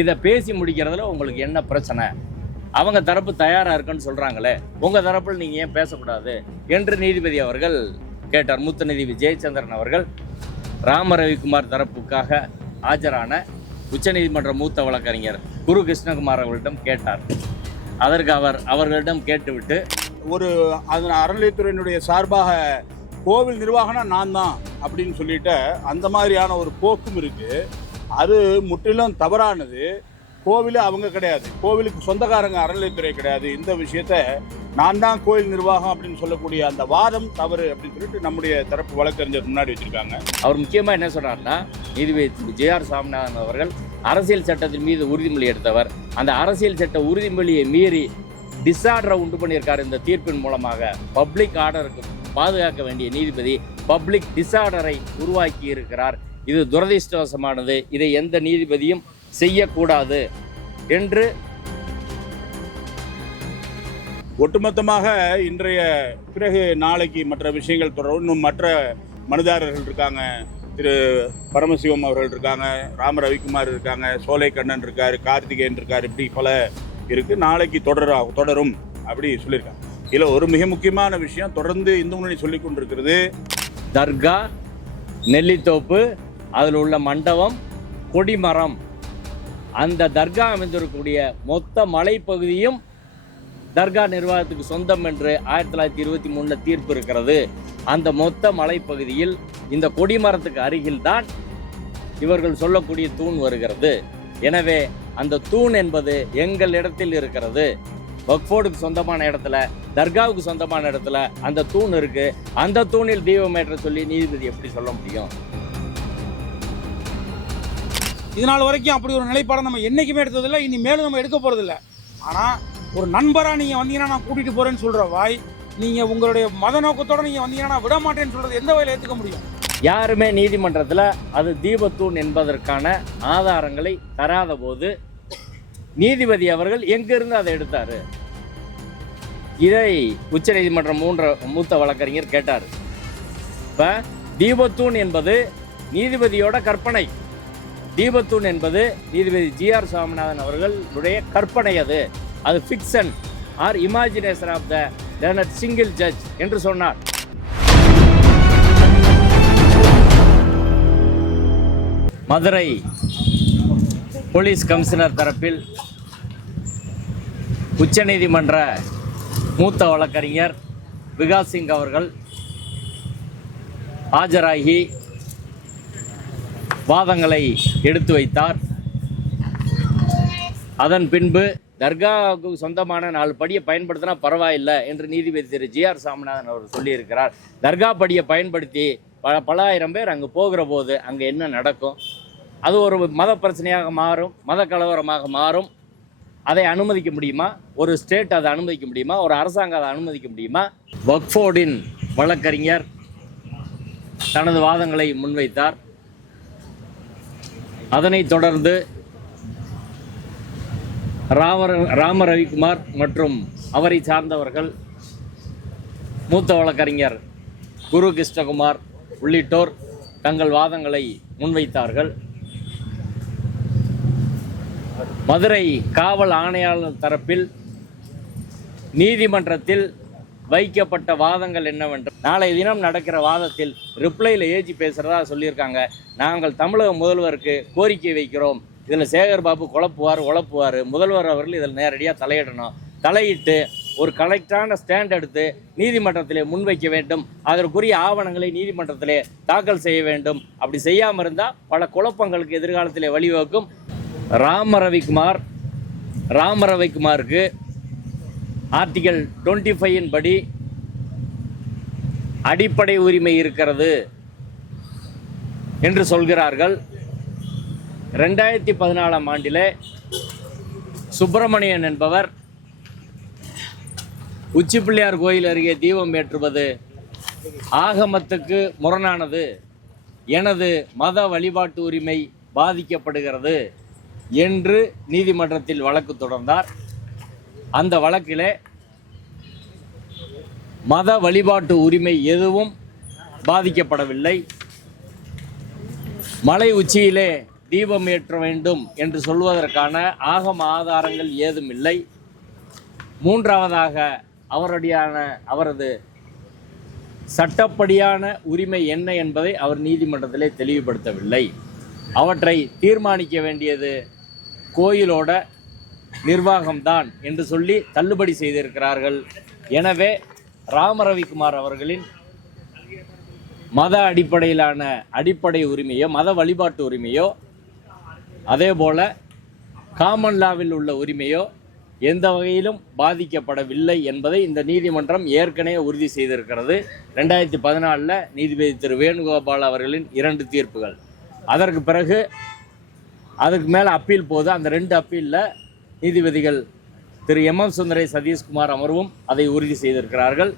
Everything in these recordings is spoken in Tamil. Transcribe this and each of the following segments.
இதை பேசி முடிக்கிறதுல உங்களுக்கு என்ன பிரச்சனை? அவங்க தரப்பு தயாராக இருக்குன்னு சொல்கிறாங்களே, உங்கள் தரப்பில் நீங்கள் ஏன் பேசக்கூடாது என்று நீதிபதி அவர்கள் கேட்டார். மூத்த நீதிபதி ஜெயச்சந்திரன் அவர்கள் ராம ரவிக்குமார் தரப்புக்காக ஆஜரான உச்சநீதிமன்ற மூத்த வழக்கறிஞர் குரு கிருஷ்ணகுமார் அவர்களிடம் கேட்டார். அதற்கு அவர்களிடம் கேட்டுவிட்டு, ஒரு அறநிலையத்துறையினுடைய சார்பாக கோவில் நிர்வாகம்னா நான் தான் அப்படின்னு சொல்லிட்டு அந்த மாதிரியான ஒரு போக்கும் இருக்குது. அது முற்றிலும் தவறானது. கோவில் அவங்க கிடையாது, கோவிலுக்கு சொந்தக்காரங்க அறநிலையத்துறை கிடையாது. இந்த விஷயத்த நான் தான் கோவில் நிர்வாகம் அப்படின்னு சொல்லக்கூடிய அந்த வாதம் தவறு அப்படின்னு சொல்லிட்டு நம்முடைய தரப்பு வழக்கறிஞர் முன்னாடி வச்சிருக்காங்க. அவர் முக்கியமாக என்ன சொல்றாருன்னா, நீதிபதி ஜே.ஆர். சாமிநாதன் அவர்கள் அரசியல் சட்டத்தின் மீது உறுதிமொழி எடுத்தவர். அந்த அரசியல் சட்ட உறுதிமொழியை மீறி டிஸார்டரை உண்டு பண்ணியிருக்கார். இந்த தீர்ப்பின் மூலமாக பப்ளிக் ஆர்டருக்கு பாதுகாக்க வேண்டிய நீதிபதி பப்ளிக் டிஸார்டரை உருவாக்கி இருக்கிறார். இது துரதிர்ஷ்டவசமானது. இதை எந்த நீதிபதியும் செய்யக்கூடாது என்று ஒட்டுமொத்தமாக இன்றைய பிறகு நாளைக்கு மற்ற விஷயங்கள் தொடரும். இன்னும் மற்ற மனுதாரர்கள் இருக்காங்க. திரு பரமசிவம் அவர்கள் இருக்காங்க, ராம ரவிக்குமார் இருக்காங்க, சோலை கண்ணன் இருக்கார், கார்த்திகேயன் இருக்கார், இப்படி பல இருக்குது. நாளைக்கு தொடரும் அப்படி சொல்லியிருக்காங்க. இதில் ஒரு மிக முக்கியமான விஷயம் தொடர்ந்து இந்து முன்னணி சொல்லி கொண்டிருக்கிறது, தர்கா, நெல்லித்தோப்பு, அதில் உள்ள மண்டபம், கொடிமரம், அந்த தர்கா அமைந்திருக்கக்கூடிய மொத்த மலைப்பகுதியும் தர்கா நிர்வாகத்துக்கு சொந்தம் என்று 1923 தீர்ப்பு இருக்கிறது. அந்த மொத்த மலைப்பகுதியில் இந்த கொடிமரத்துக்கு அருகில்தான் இவர்கள் சொல்லக்கூடிய தூண் வருகிறது. எனவே அந்த தூண் என்பது எங்கள் இடத்தில் இருக்கிறது. வக்ஃபோர்டுக்கு சொந்தமான இடத்துல, தர்காவுக்கு சொந்தமான இடத்துல அந்த தூண் இருக்கு. அந்த தூணில் தீபம் ஏற்ற சொல்லி நீதிபதி எப்படி சொல்ல முடியும்? இதனால் வரைக்கும் அப்படி ஒரு நிலைப்பாடை நம்ம என்றைக்குமே எடுத்ததில்லை, இனி மேலும் நம்ம எடுக்க போகிறதில்ல. ஆனால் ஒரு நண்பராக நீங்கள் வந்தீங்கன்னா நான் கூட்டிகிட்டு போகிறேன்னு சொல்கிற வாய், நீங்கள் உங்களுடைய மத நோக்கத்தோடு நீங்கள் வந்தீங்கன்னா நான் விட மாட்டேன்னு சொல்கிறது எந்த வகையில் ஏற்றுக்க முடியும்? யாருமே நீதிமன்றத்தில் அது தீபத்தூண் என்பதற்கான ஆதாரங்களை தராத போது நீதிபதி அவர்கள் எங்கிருந்து அதை எடுத்தார்? இதை உச்சநீதிமன்ற மூத்த வழக்கறிஞர் கேட்டார். இப்போ தீபத்தூண் என்பது நீதிபதியோட கற்பனை. தீபத்தூண் என்பது நீதிபதி ஜே.ஆர். சாமிநாதன் அவர்களுடைய கற்பனை. அது fiction or imagination of the learned single judge என்று சொன்னார். மதுரை போலீஸ் கமிஷனர் தரப்பில் உச்சநீதிமன்ற மூத்த வழக்கறிஞர் விகாஸ் சிங் அவர்கள் ஆஜராகி வாதங்களை எடுத்து வைத்தார். அதன் பின்பு தர்காவுக்கு சொந்தமான 4 படியை பயன்படுத்தினா பரவாயில்லை என்று நீதிபதி திரு ஜே.ஆர். சாமிநாதன் அவர் சொல்லியிருக்கிறார். தர்கா படியை பயன்படுத்தி பல ஆயிரம் பேர் அங்கே போகிற போது அங்கே என்ன நடக்கும்? அது ஒரு மத பிரச்சனையாக மாறும், மத கலவரமாக மாறும். அதை அனுமதிக்க முடியுமா? ஒரு ஸ்டேட் அதை அனுமதிக்க முடியுமா? ஒரு அரசாங்கம் அதை அனுமதிக்க முடியுமா? வக்ஃபோர்டின் வழக்கறிஞர் தனது வாதங்களை முன்வைத்தார். அதனைத் தொடர்ந்து ராம ரவிக்குமார் மற்றும் அவரை சார்ந்தவர்கள், மூத்த வழக்கறிஞர் குரு கிருஷ்ணகுமார் உள்ளிட்டோர் தங்கள் வாதங்களை முன்வைத்தார்கள். மதுரை காவல் ஆணையாளர் தரப்பில் நீதிமன்றத்தில் வைக்கப்பட்ட வாதங்கள் என்னவென்று நாளை தினம் நடக்கிற வாதத்தில் ரிப்ளையில் ஏஜி பேசுகிறதா சொல்லியிருக்காங்க. நாங்கள் தமிழக முதல்வருக்கு கோரிக்கை வைக்கிறோம், இதில் சேகர் பாபு உழப்புவார், முதல்வர் அவர்கள் இதில் நேரடியாக தலையிடணும், தலையிட்டு ஒரு கரெக்டான ஸ்டாண்ட் எடுத்து நீதிமன்றத்திலே முன்வைக்க வேண்டும், அதற்குரிய ஆவணங்களை நீதிமன்றத்திலே தாக்கல் செய்ய வேண்டும். அப்படி செய்யாமல் இருந்தால் பல குழப்பங்களுக்கு எதிர்காலத்திலே வழிவகுக்கும். ராம ரவிக்குமாருக்கு ஆர்டிகல் 25 படி அடிப்படை உரிமை இருக்கிறது என்று சொல்கிறார்கள். 2014 ஆண்டிலே சுப்பிரமணியன் என்பவர் உச்சி பிள்ளையார் கோயில் அருகே தீபம் ஏற்றுவது ஆகமத்துக்கு முரணானது, எனது மத வழிபாட்டு உரிமை பாதிக்கப்படுகிறது என்று நீதிமன்றத்தில் வழக்கு தொடர்ந்தார். அந்த வழக்கிலே மத வழிபாட்டு உரிமை எதுவும் பாதிக்கப்படவில்லை. மலை உச்சியிலே தீபம் ஏற்ற வேண்டும் என்று சொல்வதற்கான ஆகம ஆதாரங்கள் ஏதும் இல்லை. மூன்றாவதாக அவரது சட்டப்படியான உரிமை என்ன என்பதை அவர் நீதிமன்றத்திலே தெளிவுபடுத்தவில்லை. அவற்றை தீர்மானிக்க வேண்டியது கோயிலோட நிர்வாகம்தான் என்று சொல்லி தள்ளுபடி செய்திருக்கிறார்கள். எனவே ராமரவிக்குமார் அவர்களின் மத அடிப்படையிலான அடிப்படை உரிமையோ மத வழிபாட்டு உரிமையோ அதே போல காமன் லாவில் உள்ள உரிமையோ எந்த வகையிலும் பாதிக்கப்படவில்லை என்பதை இந்த நீதிமன்றம் ஏற்கனவே உறுதி செய்திருக்கிறது. 2014 நீதிபதி திரு வேணுகோபால் அவர்களின் 2 தீர்ப்புகள். அதற்கு பிறகு அதுக்கு மேலே அப்பீல் போது அந்த 2 அப்பீலில் நீதிபதிகள் திரு MM சுந்தரை சதீஷ்குமார் அமர்வும் அதை உறுதி செய்திருக்கிறார்கள்.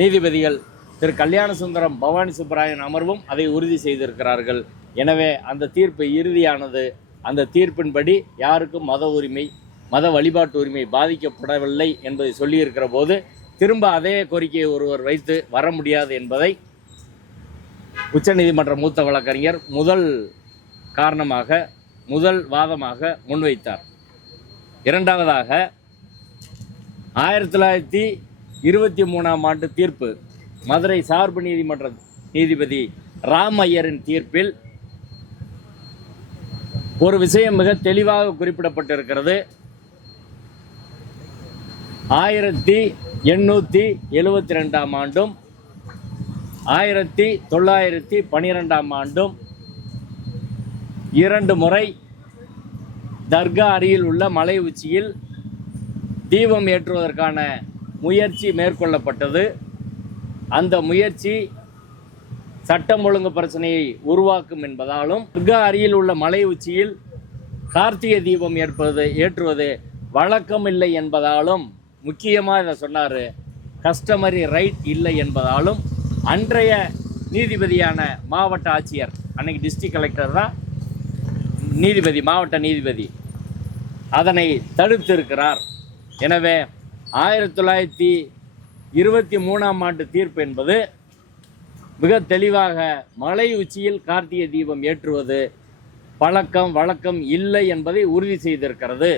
நீதிபதிகள் திரு கல்யாண சுந்தரம் பவானி சுப்பராயன் அமர்வும் அதை உறுதி செய்திருக்கிறார்கள். எனவே அந்த தீர்ப்பு இறுதியானது. அந்த தீர்ப்பின்படி யாருக்கும் மத உரிமை மத வழிபாட்டு உரிமை பாதிக்கப்படவில்லை என்பதை சொல்லியிருக்கிற போது திரும்ப அதே கோரிக்கையை ஒருவர் வைத்து வர முடியாது என்பதை உச்சநீதிமன்ற மூத்த வழக்கறிஞர் முதல் வாதமாக முன்வைத்தார். இரண்டாவதாக 1923ஆம் ஆண்டு தீர்ப்பு மதுரை சார்பு நீதிமன்ற நீதிபதி ராம் ஐயரின் தீர்ப்பில் ஒரு விஷயம் மிக தெளிவாக குறிப்பிடப்பட்டிருக்கிறது. 1872ஆம் ஆண்டும் 1912ஆம் ஆண்டும் 2 முறை தர்கா அருகில் உள்ள மலை உச்சியில் தீபம் ஏற்றுவதற்கான முயற்சி மேற்கொள்ளப்பட்டது. அந்த முயற்சி சட்டம் ஒழுங்கு பிரச்சனையை உருவாக்கும் என்பதாலும் தர்கா அருகில் உள்ள மலை உச்சியில் கார்த்திகை தீபம் ஏற்றுவது வழக்கமில்லை என்பதாலும் முக்கியமாக இதை சொன்னார், கஸ்டமரி ரைட் இல்லை என்பதாலும் அன்றைய நீதிபதியான மாவட்ட ஆட்சியர், அன்னைக்கு டிஸ்ட்ரிக்ட் கலெக்டர் தான் நீதிபதி, மாவட்ட நீதிபதி, அதனை தடுத்திருக்கிறார். எனவே 1923ஆம் ஆண்டு தீர்ப்பு என்பது மிக தெளிவாக மலை உச்சியில் கார்த்திகை தீபம் ஏற்றுவது வழக்கம் இல்லை என்பதை உறுதி செய்திருக்கிறது.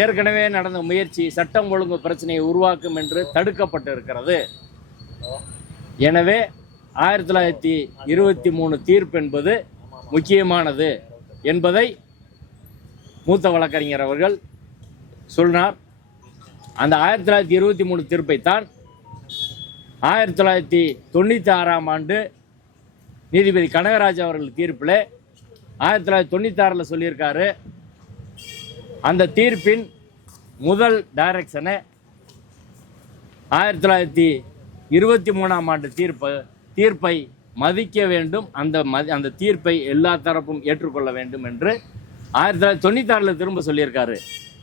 ஏற்கனவே நடந்த முயற்சி சட்டம் ஒழுங்கு பிரச்சனையை உருவாக்கும் என்று தடுக்கப்பட்டிருக்கிறது. எனவே 1923 தீர்ப்பு என்பது முக்கியமானது என்பதை மூத்த வழக்கறிஞர் அவர்கள் சொன்னார். அந்த 1923 தீர்ப்பைத்தான் 1996ஆம் ஆண்டு நீதிபதி கனகராஜ் அவர்கள் தீர்ப்பில் 1996 சொல்லியிருக்காரு. அந்த தீர்ப்பின் முதல் டைரக்ஷனை 1923ஆம் ஆண்டு தீர்ப்பை மதிக்க வேண்டும், அந்த தீர்ப்பை எல்லா தரப்பும் ஏற்றுக்கொள்ள வேண்டும் என்று 1996 திரும்ப சொல்லியிருக்காரு.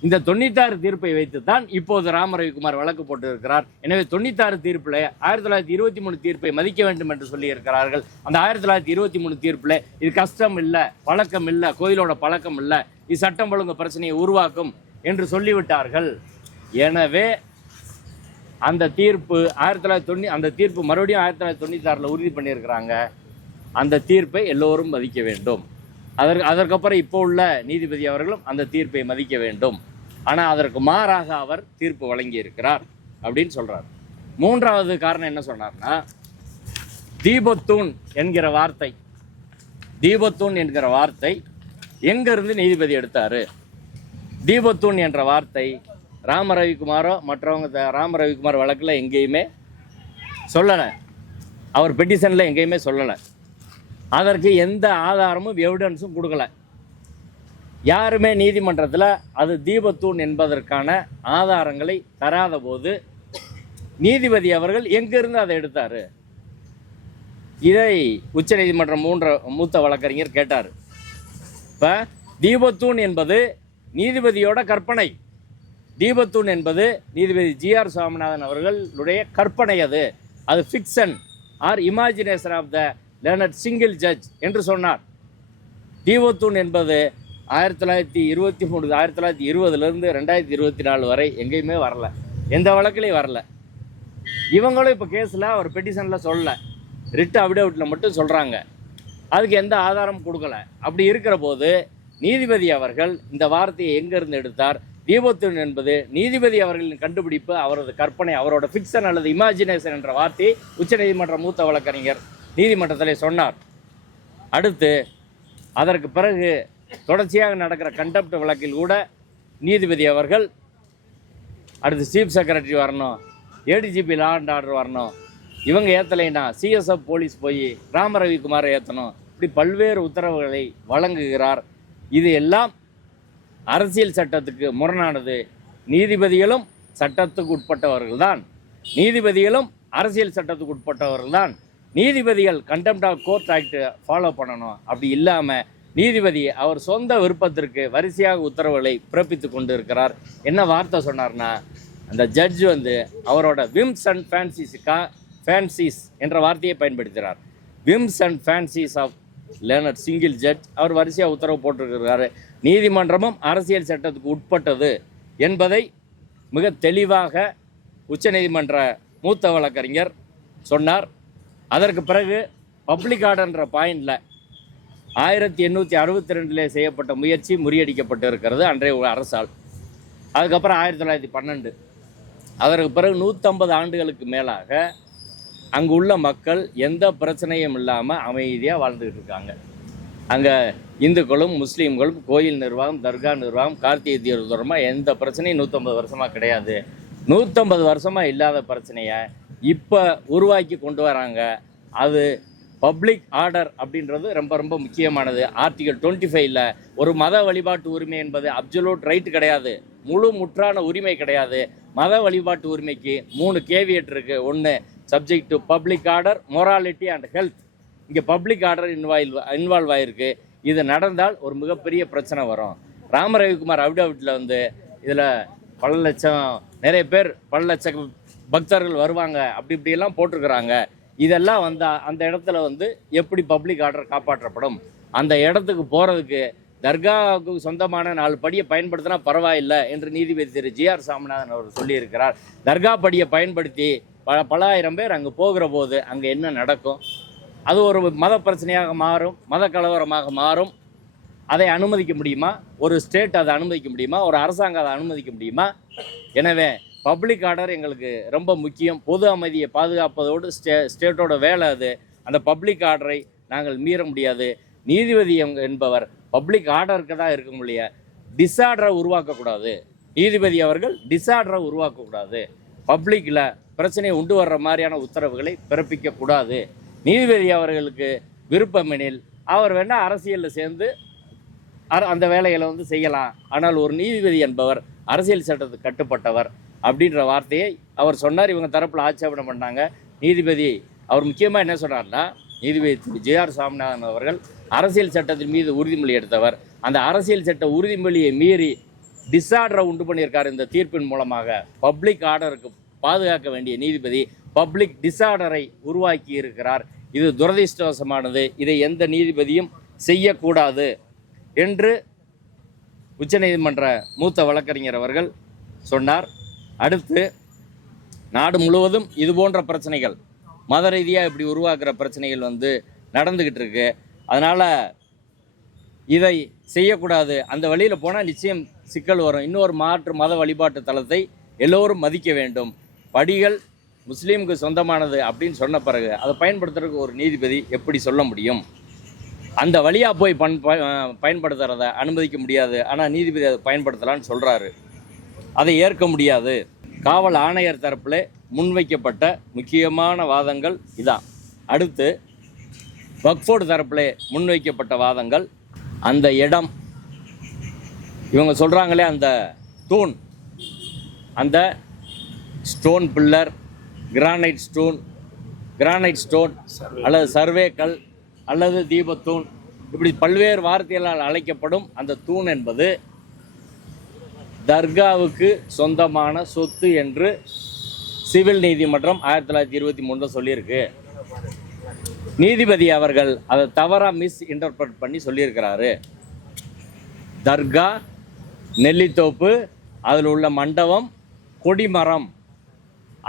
இந்த 96 தீர்ப்பை வைத்துத்தான் இப்போது ராமரவிக்குமார் வழக்கு போட்டிருக்கிறார். எனவே 96 தீர்ப்பில் 1923 தீர்ப்பை மதிக்க வேண்டும் என்று சொல்லியிருக்கிறார்கள். அந்த 1923 தீர்ப்பில் இது கஷ்டம் இல்லை, பழக்கம் இல்லை, கோயிலோட பழக்கம் இல்லை, இது சட்டம் ஒழுங்கு பிரச்சனையை உருவாக்கும் என்று சொல்லிவிட்டார்கள். எனவே அந்த தீர்ப்பு அந்த தீர்ப்பு மறுபடியும் 1996 உறுதி பண்ணியிருக்கிறாங்க. அந்த தீர்ப்பை எல்லோரும் மதிக்க வேண்டும். அதற்கப்புறம் இப்போ உள்ள நீதிபதி அவர்களும் அந்த தீர்ப்பை மதிக்க வேண்டும். ஆனால் அதற்கு மாறாக அவர் தீர்ப்பு வழங்கியிருக்கிறார் அப்படின்னு சொல்கிறார். மூன்றாவது காரணம் என்ன சொன்னார்னா, தீபத்தூண் என்கிற வார்த்தை எங்கேருந்து நீதிபதி எடுத்தார்? தீபத்தூண் என்ற வார்த்தை ராமரவிக்குமாரோ மற்றவங்க ராமரவிக்குமார் வழக்கில் எங்கேயுமே சொல்லலை, அவர் பெட்டிஷனில் எங்கேயுமே சொல்லலை. அதற்கு எந்த ஆதாரமும் எவிடன்ஸும் கொடுக்கல. யாருமே நீதிமன்றத்தில் அது தீபத்தூண் என்பதற்கான ஆதாரங்களை தராத போது நீதிபதி அவர்கள் எங்கிருந்து அதை எடுத்தார்? இதை உச்சநீதிமன்ற மூத்த வழக்கறிஞர் கேட்டார். இப்போ தீபத்தூண் என்பது நீதிபதியோட கற்பனை. தீபத்தூண் என்பது நீதிபதி GR சுவாமிநாதன் அவர்களுடைய கற்பனை. அது fiction or imagination of the learned single judge என்று சொன்னார். தீபத்தூண் என்பது 1923 1920லேருந்து 2024 வரை எங்கேயுமே வரல, எந்த வழக்கிலையும் வரல. இவங்களும் இப்போ கேஸில் அவர் பெட்டிஷனில் சொல்லலை, ரிட் அபிடேவிட்டில் மட்டும் சொல்கிறாங்க. அதுக்கு எந்த ஆதாரம் கொடுக்கல. அப்படி இருக்கிற போது நீதிபதி அவர்கள் இந்த வார்த்தையை எங்கிருந்து எடுத்தார்? தீபத்தூண் என்பது நீதிபதி அவர்களின் கண்டுபிடிப்பு, அவரது கற்பனை, அவரோட ஃபிக்ஷன் அல்லது இமேஜினேஷன் என்ற வார்த்தையை உச்சநீதிமன்ற மூத்த வழக்கறிஞர் நீதிமன்றத்தில் சொன்னார். அடுத்து அதற்கு பிறகு தொடர்ச்சியாக நடக்கிற கண்டெம்ட் வழக்கில் கூட நீதிபதி அவர்கள் அடுத்து சீஃப் செக்ரட்டரி வரணும், ஏடிஜிபி லா அண்ட் ஆர்டர் வரணும், இவங்க ஏற்றலைன்னா சிஎஸ்எஃப் போலீஸ் போய் ராம ரவிக்குமாரை ஏற்றணும், இப்படி பல்வேறு உத்தரவுகளை வழங்குகிறார். இது எல்லாம் அரசியல் சட்டத்துக்கு முரணானது. நீதிபதிகளும் சட்டத்துக்கு உட்பட்டவர்கள் தான், நீதிபதிகளும் அரசியல் சட்டத்துக்கு உட்பட்டவர்கள் தான். நீதிபதிகள் contempt of court act follow பண்ணணும். அப்படி இல்லாமல் நீதிபதி அவர் சொந்த விருப்பத்திற்கு வரிசையாக உத்தரவுகளை பிறப்பித்து கொண்டு இருக்கிறார். என்ன வார்த்தை சொன்னார்னா, அந்த ஜட்ஜ் அவரோட விம்ஸ் அண்ட் ஃபேன்சிஸ் என்ற வார்த்தையை பயன்படுத்துகிறார். Whims and fancies of learned single judge. அவர் வரிசையாக உத்தரவு போட்டிருக்கிறாரு. நீதிமன்றமும் அரசியல் சட்டத்துக்கு உட்பட்டது என்பதை மிக தெளிவாக உச்சநீதிமன்ற மூத்த வழக்கறிஞர் சொன்னார். அதற்கு பிறகு பப்ளிக் ஆர்டர்ன்ற பாயிண்டில் 1862 செய்யப்பட்ட முயற்சி முறியடிக்கப்பட்டு இருக்கிறது அன்றைய அரசால். அதுக்கப்புறம் 1912. அதற்கு பிறகு 150 ஆண்டுகளுக்கு மேலாக அங்கு உள்ள மக்கள் எந்த பிரச்சனையும் இல்லாமல் அமைதியாக வாழ்ந்துக்கிட்டு இருக்காங்க. அங்கே இந்துக்களும் முஸ்லீம்களும் கோயில் நிர்வாகம், தர்கா நிர்வாகம், கார்த்திகை தீர்த்தமாக எந்த பிரச்சனையும் 150 வருஷமாக கிடையாது. 150 வருஷமாக இல்லாத பிரச்சனையை இப்போ உருவாக்கி கொண்டு வராங்க. அது பப்ளிக் ஆர்டர் அப்படின்றது ரொம்ப ரொம்ப முக்கியமானது. ஆர்டிகல் 25ல் ஒரு மத வழிபாட்டு உரிமை என்பது அப்சல்யூட் ரைட் கிடையாது, முழு முற்றான உரிமை கிடையாது. மத வழிபாட்டு உரிமைக்கு 3 கேவியட் இருக்குது. ஒன்று, subject to public order, morality and health. இங்கே பப்ளிக் ஆர்டர் இன்வால்வ் ஆகிருக்கு. இது நடந்தால் ஒரு மிகப்பெரிய பிரச்சனை வரும். ராம ரவிக்குமார் அபிடாவிட்டில் இதில் பல லட்சம் நிறைய பேர், பல லட்சம் பக்தர்கள் வருவாங்க, அப்படி இப்படியெல்லாம் போட்டிருக்கிறாங்க. இதெல்லாம் அந்த இடத்துல எப்படி பப்ளிக் ஆர்டர் காப்பாற்றப்படும்? அந்த இடத்துக்கு போகிறதுக்கு தர்காவுக்கு சொந்தமான 4 படியை பயன்படுத்தினா பரவாயில்லை என்று நீதிபதி திரு ஜி.ஆர். சாமிநாதன் அவர் சொல்லியிருக்கிறார். தர்கா படியை பயன்படுத்தி பல ஆயிரம் பேர் அங்கே போகிற போது அங்கே என்ன நடக்கும்? அது ஒரு மத பிரச்சனையாக மாறும், மத கலவரமாக மாறும். அதை அனுமதிக்க முடியுமா? ஒரு ஸ்டேட் அதை அனுமதிக்க முடியுமா? ஒரு அரசாங்கம் அதை அனுமதிக்க முடியுமா? எனவே பப்ளிக் ஆர்டர் எங்களுக்கு ரொம்ப முக்கியம். பொது அமைதியை பாதுகாப்பதோடு ஸ்டேட்டோட வேலை அது. அந்த பப்ளிக் ஆர்டரை நாங்கள் மீற முடியாது. நீதிபதி என்பவர் பப்ளிக் ஆர்டருக்கு தான் இருக்க முடியாது, டிஸார்டரை உருவாக்கக்கூடாது. நீதிபதி அவர்கள் டிஸார்டரை உருவாக்கக்கூடாது. பப்ளிக்கில் பிரச்சனையை உண்டு வர்ற மாதிரியான உத்தரவுகளை பிறப்பிக்கக்கூடாது. நீதிபதி அவர்களுக்கு விருப்பமெனில் அவர் வேணால் அரசியலில் சேர்ந்து அந்த வேலைகளை செய்யலாம். ஆனால் ஒரு நீதிபதி என்பவர் அரசியல் சட்டத்துக்கு கட்டுப்பட்டவர் அப்படின்ற வார்த்தையை அவர் சொன்னார். இவங்க தரப்பில் ஆட்சேபனம் பண்ணாங்க. நீதிபதி அவர் முக்கியமாக என்ன சொன்னார்னா, நீதிபதி திரு ஜி.ஆர். சாமிநாதன் அவர்கள் அரசியல் சட்டத்தின் மீது உறுதிமொழி எடுத்தவர். அந்த அரசியல் சட்ட உறுதிமொழியை மீறி டிஸார்டரை உண்டு பண்ணியிருக்கார். இந்த தீர்ப்பின் மூலமாக பப்ளிக் ஆர்டருக்கு பாதுகாக்க வேண்டிய நீதிபதி பப்ளிக் டிஸார்டரை உருவாக்கி இருக்கிறார். இது துரதிர்ஷ்டவசமானது. இதை எந்த நீதிபதியும் செய்யக்கூடாது என்று உச்சநீதிமன்ற மூத்த வழக்கறிஞர் அவர்கள் சொன்னார். அடுத்து நாடு முழுவதும் இது போன்ற பிரச்சனைகள், மத ரீதியாக இப்படி உருவாக்குற பிரச்சனைகள் நடந்துக்கிட்டு இருக்கு. அதனால் இதை செய்யக்கூடாது. அந்த வழியில் போனால் நிச்சயம் சிக்கல் வரும். இன்னொரு மாற்று மத வழிபாட்டு தலத்தை எல்லோரும் மதிக்க வேண்டும். படிகள் முஸ்லீமுக்கு சொந்தமானது அப்படின்னு சொன்ன பிறகு அதை பயன்படுத்துறதுக்கு ஒரு நீதிபதி எப்படி சொல்ல முடியும்? அந்த வழியாக போய் பயன்படுத்துகிறத அனுமதிக்க முடியாது. ஆனால் நீதிபதி அதை பயன்படுத்தலான்னு சொல்கிறாரு. அதை ஏற்க முடியாது. காவல் ஆணையர் தரப்பில் முன்வைக்கப்பட்ட முக்கியமான வாதங்கள் இதான். அடுத்து வக்ஃபோர்டு தரப்பில் முன்வைக்கப்பட்ட வாதங்கள், அந்த இடம், இவங்க சொல்கிறாங்களே அந்த தூண், அந்த ஸ்டோன் பில்லர், கிரானைட் ஸ்டோன் அல்லது சர்வேக்கல் அல்லது தீபத்தூண், இப்படி பல்வேறு வார்த்தைகளால் அழைக்கப்படும் அந்த தூண் என்பது தர்காவுக்கு சொந்தமான சொத்து என்று சிவில் நீதிமன்றம் 1923 சொல்லியிருக்கு. நீதிபதி அவர்கள் அதை தவறாக இன்டர்பிரட் பண்ணி சொல்லியிருக்கிறாரு. தர்கா, நெல்லித்தோப்பு, அதில் உள்ள மண்டபம், கொடிமரம்,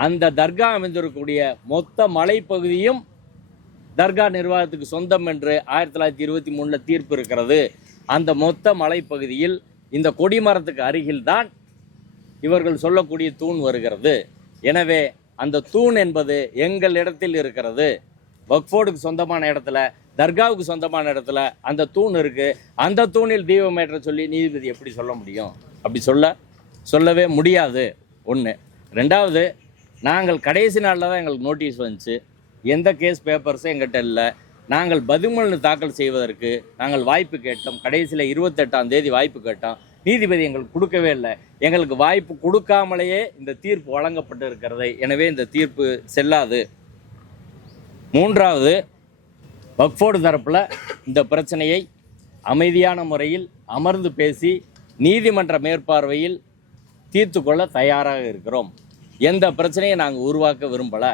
அந்த தர்கா அமைந்திருக்கக்கூடிய மொத்த மலைப்பகுதியும் தர்கா நிர்வாகத்துக்கு சொந்தம் என்று 1923 தீர்ப்பு இருக்கிறது. அந்த மொத்த மலைப்பகுதியில் இந்த கொடிமரத்துக்கு அருகில்தான் இவர்கள் சொல்லக்கூடிய தூண் வருகிறது. எனவே அந்த தூண் என்பது எங்கள் இடத்தில் இருக்கிறது. வக்ஃபோர்டுக்கு சொந்தமான இடத்துல, தர்காவுக்கு சொந்தமான இடத்துல அந்த தூண் இருக்குது. அந்த தூணில் தீபம் ஏற்ற சொல்லி நீதிபதி எப்படி சொல்ல முடியும்? அப்படி சொல்லவே முடியாது. ஒன்று. ரெண்டாவது, நாங்கள் கடைசி நாளில் தான் எங்களுக்கு நோட்டீஸ் வந்துச்சு. எந்த கேஸ் பேப்பர்ஸும் எங்கிட்ட இல்லை. நாங்கள் பதில்மனு தாக்கல் செய்வதற்கு நாங்கள் வாய்ப்பு கேட்டோம். கடைசியில் 28ஆம் தேதி வாய்ப்பு கேட்டோம். நீதிபதி எங்களுக்கு கொடுக்கவே இல்லை. எங்களுக்கு வாய்ப்பு கொடுக்காமலேயே இந்த தீர்ப்பு வழங்கப்பட்டு இருக்கிறது. எனவே இந்த தீர்ப்பு செல்லாது. மூன்றாவது, வக்ஃபோர்டு தரப்பில் இந்த பிரச்சனையை அமைதியான முறையில் அமர்ந்து பேசி நீதிமன்ற மேற்பார்வையில் தீர்த்து கொள்ள தயாராக இருக்கிறோம். எந்த பிரச்சனையை நாங்கள் உருவாக்க விரும்பலை.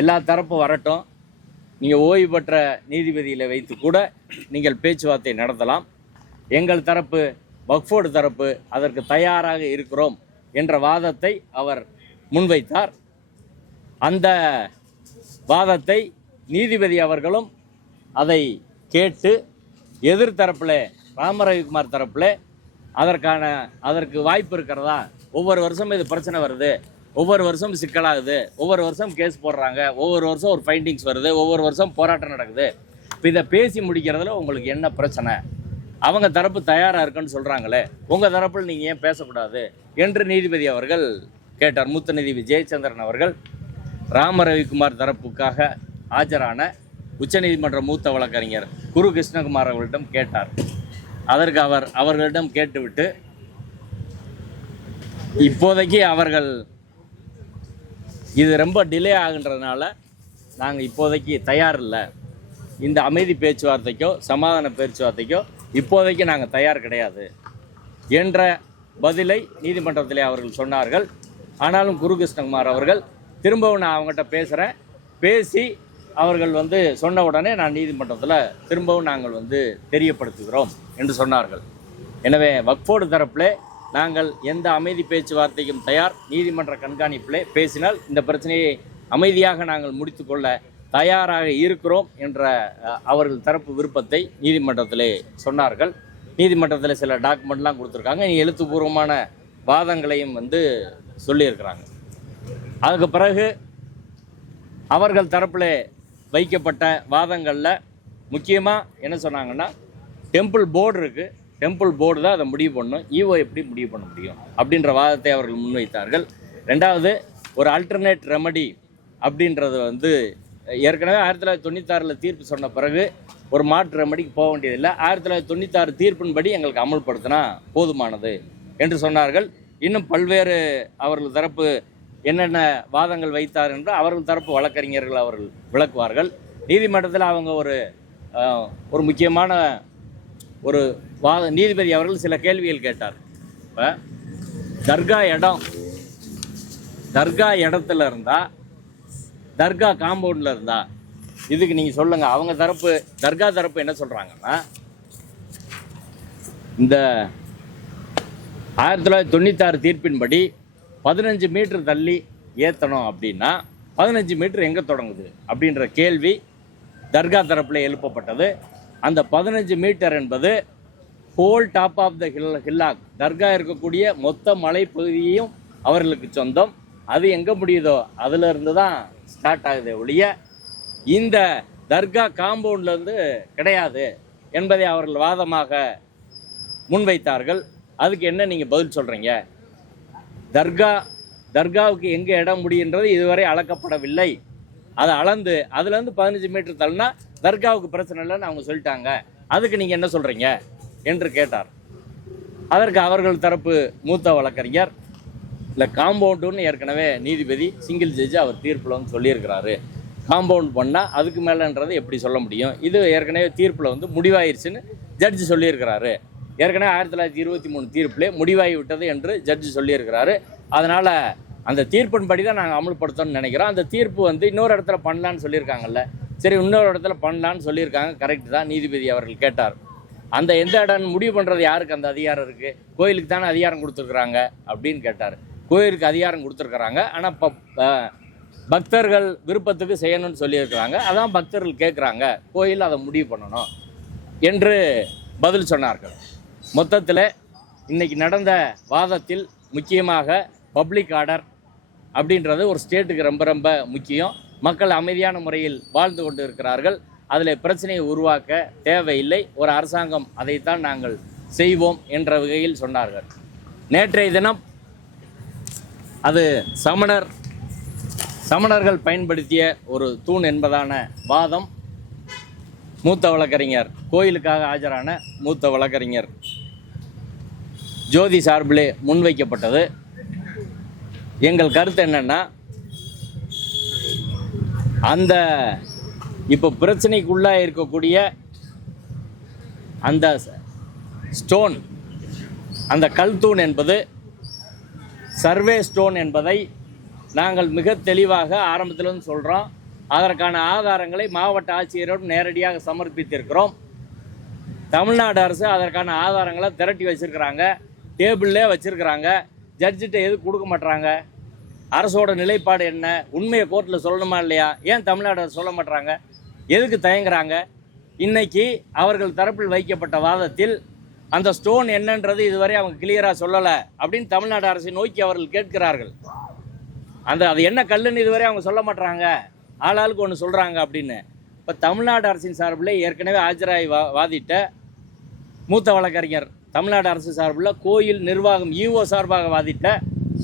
எல்லா தரப்பும் வரட்டும். நீங்கள் ஓய்வு பெற்ற நீதிபதியில் வைத்து கூட நீங்கள் பேச்சுவார்த்தை நடத்தலாம். எங்கள் தரப்பு, வக்ஃபோர்டு தரப்பு அதற்கு தயாராக இருக்கிறோம் என்ற வாதத்தை அவர் முன்வைத்தார். அந்த வாதத்தை நீதிபதி அவர்களும் அதை கேட்டு எதிர்த்தரப்பில் ராமரவிக்குமார் தரப்பில் அதற்கு வாய்ப்பு இருக்கிறதா, ஒவ்வொரு வருஷம் இது பிரச்சனை வருது, ஒவ்வொரு வருஷம் சிக்கலாகுது, ஒவ்வொரு வருஷம் கேஸ் போடுறாங்க, ஒவ்வொரு வருஷம் ஒரு ஃபைண்டிங்ஸ் வருது, ஒவ்வொரு வருஷம் போராட்டம் நடக்குது, இப்போ இதை பேசி முடிக்கிறதுல உங்களுக்கு என்ன பிரச்சனை? அவங்க தரப்பு தயாராக இருக்குன்னு சொல்கிறாங்களே, உங்கள் தரப்பில் நீங்கள் ஏன் பேசக்கூடாது என்று நீதிபதி அவர்கள் கேட்டார். மூத்த நீதிபதி ஜெயச்சந்திரன் அவர்கள் ராமரவிக்குமார் தரப்புக்காக ஆஜரான உச்சநீதிமன்ற மூத்த வழக்கறிஞர் குரு கிருஷ்ணகுமார் அவர்களிடம் கேட்டார். அதற்கு அவர்களிடம் கேட்டுவிட்டு, இப்போதைக்கு அவர்கள் இது ரொம்ப டிலே ஆகுன்றதுனால நாங்கள் இப்போதைக்கு தயார் இல்லை, இந்த அமைதி பேச்சுவார்த்தைக்கோ சமாதான பேச்சுவார்த்தைக்கோ இப்போதைக்கு நாங்கள் தயார் கிடையாது என்ற பதிலை நீதிமன்றத்திலே அவர்கள் சொன்னார்கள். ஆனாலும் குரு கிருஷ்ணகுமார் அவர்கள் திரும்பவும் நான் அவங்ககிட்ட பேசுகிறேன், பேசி அவர்கள் சொன்ன உடனே நான் நீதிமன்றத்தில் திரும்பவும் நாங்கள் தெரியப்படுத்துகிறோம் என்று சொன்னார்கள். எனவே வக்ஃபோர்டு தரப்பிலே நாங்கள் எந்த அமைதி பேச்சுவார்த்தைக்கும் தயார். நீதிமன்ற கண்காணிப்பிலே பேசினால் இந்த பிரச்சனையை அமைதியாக நாங்கள் முடித்துக்கொள்ள தயாராக இருக்கிறோம் என்ற அவர்கள் தரப்பு விருப்பத்தை நீதிமன்றத்திலே சொன்னார்கள். நீதிமன்றத்தில் சில டாக்குமெண்ட்லாம் கொடுத்துருக்காங்க. எழுத்துப்பூர்வமான வாதங்களையும் சொல்லியிருக்கிறாங்க. அதுக்கு பிறகு அவர்கள் தரப்பில் வைக்கப்பட்ட வாதங்களில் முக்கியமாக என்ன சொன்னாங்கன்னா, டெம்பிள் போர்டு இருக்குது, டெம்பிள் போர்டு தான் அதை முடிவு பண்ணணும், ஈஓ எப்படி முடிவு பண்ண முடியும் அப்படின்ற வாதத்தை அவர்கள் முன்வைத்தார்கள். ரெண்டாவது, ஒரு அல்டர்னேட் ரெமடி அப்படின்றது ஏற்கனவே 1996 தீர்ப்பு சொன்ன பிறகு ஒரு மாற்று ரெமடிக்கு போக வேண்டியதில்லை, 1996 தீர்ப்பின்படி எங்களுக்கு அமல்படுத்தினா போதுமானது என்று சொன்னார்கள். இன்னும் பல்வேறு அவர்கள் தரப்பு என்னென்ன வாதங்கள் வைத்தார் என்று அவர்கள் தரப்பு வழக்கறிஞர்கள் அவர்கள் விளக்குவார்கள். நீதிமன்றத்தில் அவங்க ஒரு முக்கியமான ஒரு நீதிபதி அவர்கள் சில கேள்விகள் கேட்டார். இப்போ தர்கா இடத்துல இருந்தால், தர்கா காம்பவுண்டில் இருந்தா, இதுக்கு நீங்கள் சொல்லுங்கள். அவங்க தரப்பு, தர்கா தரப்பு என்ன சொல்கிறாங்கன்னா, இந்த 1996 தீர்ப்பின்படி 15 மீட்டர் தள்ளி ஏற்றணும் அப்படின்னா 15 மீட்டர் எங்கே தொடங்குது அப்படின்ற கேள்வி தர்கா தரப்பில் எழுப்பப்பட்டது. அந்த 15 மீட்டர் என்பது whole top of the hillock, தர்கா இருக்கக்கூடிய மொத்த மலைப்பகுதியையும் அவர்களுக்கு சொந்தம். அது எங்கே முடியுதோ அதிலிருந்து தான் ஸ்டார்ட் ஆகுது ஒழிய இந்த தர்கா காம்பவுண்ட்லேருந்து கிடையாது என்பதை அவர்கள் வாதமாக முன்வைத்தார்கள். அதுக்கு என்ன நீங்கள் பதில் சொல்கிறீங்க? தர்காவுக்கு எங்கே இடம் முடியுன்றது இதுவரை அளக்கப்படவில்லை. அதை அளந்து அதுலேருந்து 15 மீட்டர் தள்ளினா தர்காவுக்கு பிரச்சனை இல்லைன்னு அவங்க சொல்லிட்டாங்க. அதுக்கு நீங்கள் என்ன சொல்கிறீங்க என்று கேட்டார். அதற்கு அவர்கள் தரப்பு மூத்த வழக்கறிஞர், இல்லை காம்பவுண்டுன்னு ஏற்கனவே நீதிபதி சிங்கிள் ஜட்ஜ் அவர் தீர்ப்பில் சொல்லியிருக்கிறாரு, காம்பவுண்ட் பண்ணால் அதுக்கு மேலேன்றது எப்படி சொல்ல முடியும், இது ஏற்கனவே தீர்ப்பில் முடிவாயிருச்சுன்னு ஜட்ஜு சொல்லியிருக்கிறாரு. ஏற்கனவே 1923 தீர்ப்பிலே முடிவாகி விட்டது என்று ஜட்ஜு சொல்லியிருக்கிறாரு. அதனால் அந்த தீர்ப்பின்படி தான் நாங்கள் அமல்படுத்தணும்னு நினைக்கிறோம். அந்த தீர்ப்பு இன்னொரு இடத்துல பண்ணலான்னு சொல்லியிருக்காங்கல்ல, சரி இன்னொரு இடத்துல பண்ணலான்னு சொல்லியிருக்காங்க, கரெக்டு தான். நீதிபதி அவர்கள் கேட்டார், அந்த எந்த இடம் முடிவு பண்ணுறது யாருக்கு அந்த அதிகாரம் இருக்குது? கோயிலுக்கு தானே அதிகாரம் கொடுத்துருக்குறாங்க அப்படின்னு கேட்டார். கோயிலுக்கு அதிகாரம் கொடுத்துருக்குறாங்க, ஆனால் இப்போ பக்தர்கள் விருப்பத்துக்கு செய்யணும்னு சொல்லியிருக்கிறாங்க, அதான் பக்தர்கள் கேட்குறாங்க, கோயில் அதை முடிவு பண்ணணும் என்று பதில் சொன்னார்கள். மொத்தத்தில் இன்னைக்கு நடந்த வாதத்தில் முக்கியமாக பப்ளிக் ஆர்டர் அப்படின்றது ஒரு ஸ்டேட்டுக்கு ரொம்ப ரொம்ப முக்கியம். மக்கள் அமைதியான முறையில் வாழ்ந்து கொண்டு இருக்கிறார்கள். அதில் பிரச்சனையை உருவாக்க தேவையில்லை. ஒரு அரசாங்கம் அதைத்தான் நாங்கள் செய்வோம் என்ற வகையில் சொன்னார்கள். நேற்றைய தினம் அது சமணர்கள் பயன்படுத்திய ஒரு தூண் என்பதான வாதம் மூத்த வழக்கறிஞர், கோயிலுக்காக ஆஜரான மூத்த வழக்கறிஞர் ஜோதி சார்பிலே முன்வைக்கப்பட்டது. எங்கள் கருத்து என்னன்னா, அந்த இப்போ பிரச்சனைக்குள்ளாக இருக்கக்கூடிய அந்த ஸ்டோன், அந்த கல் தூண் என்பது சர்வே ஸ்டோன் என்பதை நாங்கள் மிக தெளிவாக ஆரம்பத்திலிருந்து சொல்கிறோம். அதற்கான ஆதாரங்களை மாவட்ட ஆட்சியரிடம் நேரடியாக சமர்ப்பித்திருக்கிறோம். தமிழ்நாடு அரசு அதற்கான ஆதாரங்களை திரட்டி வச்சுருக்கிறாங்க, டேபிள்லே வச்சுருக்கிறாங்க. ஜட்ஜிட்ட எதுக்கு கொடுக்க மாட்டுறாங்க? அரசோட நிலைப்பாடு என்ன? உண்மையை கோர்ட்டில் சொல்லணுமா இல்லையா? ஏன் தமிழ்நாடு அரசு சொல்ல மாட்டுறாங்க? எதுக்கு தயங்குறாங்க? இன்னைக்கு அவர்கள் தரப்பில் வைக்கப்பட்ட வாதத்தில் அந்த ஸ்டோன் என்னன்றது இதுவரை அவங்க கிளியராக சொல்லலை அப்படின்னு தமிழ்நாடு அரசை நோக்கி அவர்கள் கேட்கிறார்கள். அது என்ன கல்லுன்னு இதுவரை அவங்க சொல்ல மாட்டுறாங்க, ஆளாளுக்கு ஒன்று சொல்கிறாங்க அப்படின்னு. இப்போ தமிழ்நாடு அரசின் சார்பில் ஏற்கனவே ஆஜராகி வாதிட்ட மூத்த வழக்கறிஞர், தமிழ்நாடு அரசு சார்பில் கோயில் நிர்வாகம் ஈஓ சார்பாக வாதிட்ட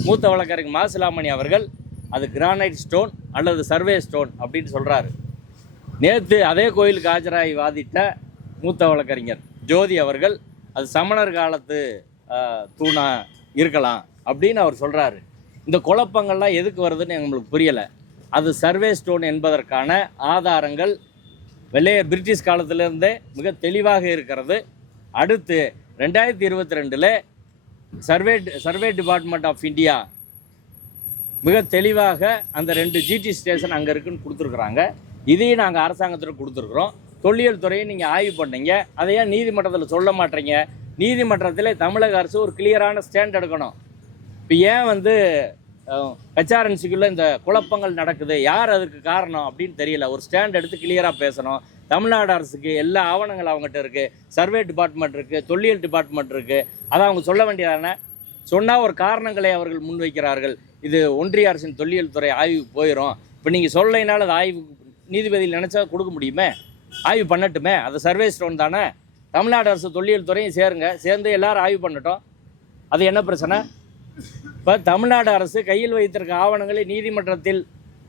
மூத்த வழக்கறிஞர் மாசிலாமணி அவர்கள் அது கிரானைட் ஸ்டோன் அல்லது சர்வே ஸ்டோன் அப்படின்னு சொல்கிறாரு. நேற்று அதே கோயிலுக்கு ஆஜராகி வாதிட்ட மூத்த வழக்கறிஞர் ஜோதி அவர்கள் அது சமணர் காலத்து தூணா இருக்கலாம் அப்படின்னு அவர் சொல்கிறாரு. இந்த குழப்பங்கள்லாம் எதுக்கு வருதுன்னு எங்களுக்கு புரியலை. அது சர்வே ஸ்டோன் என்பதற்கான ஆதாரங்கள் வெள்ளையர் பிரிட்டிஷ் காலத்திலிருந்தே மிக தெளிவாக இருக்கிறது. அடுத்து 2022 சர்வே டிபார்ட்மெண்ட் ஆஃப் இந்தியா மிக தெளிவாக அந்த 2 ஜிடி ஸ்டேஷன் அங்கே இருக்குன்னு கொடுத்துருக்குறாங்க. இதையும் நாங்கள் அரசாங்கத்திற்கு கொடுத்துருக்குறோம். தொல்லியல் துறையை நீங்கள் ஆய்வு பண்ணீங்க, அதை ஏன் நீதிமன்றத்தில் சொல்ல மாட்டீங்க? நீதிமன்றத்தில் தமிழக அரசு ஒரு கிளியரான ஸ்டாண்ட் எடுக்கணும். இப்போ ஏன் ஹெச்ஆர்என்சிக்குள்ளே இந்த குழப்பங்கள் நடக்குது, யார் அதுக்கு காரணம் அப்படின்னு தெரியல. ஒரு ஸ்டாண்ட் எடுத்து கிளியராக பேசணும். தமிழ்நாடு அரசுக்கு எல்லா ஆவணங்கள் அவங்ககிட்ட இருக்குது, சர்வே டிபார்ட்மெண்ட் இருக்குது, தொல்லியல் டிபார்ட்மெண்ட் இருக்குது. அதை அவங்க சொல்ல வேண்டியதானே? சொன்னால் ஒரு காரணங்களை அவர்கள் முன்வைக்கிறார்கள். இது ஒன்றிய அரசின் தொல்லியல் துறை ஆய்வுக்கு போயிடும். இப்போ நீங்கள் சொல்லைனால அது ஆய்வு நீதிபதியில் நினச்சா கொடுக்க முடியுமே? ஆய்வு பண்ணட்டுமே, அது சர்வே ஸ்டோன் தானே. தமிழ்நாடு அரசு தொல்லியல் துறையும் சேர்ந்து எல்லாரும் ஆய்வு பண்ணட்டும். அது என்ன பிரச்சனை? இப்போ தமிழ்நாடு அரசு கையில் வைத்திருக்க ஆவணங்களை நீதிமன்றத்தில்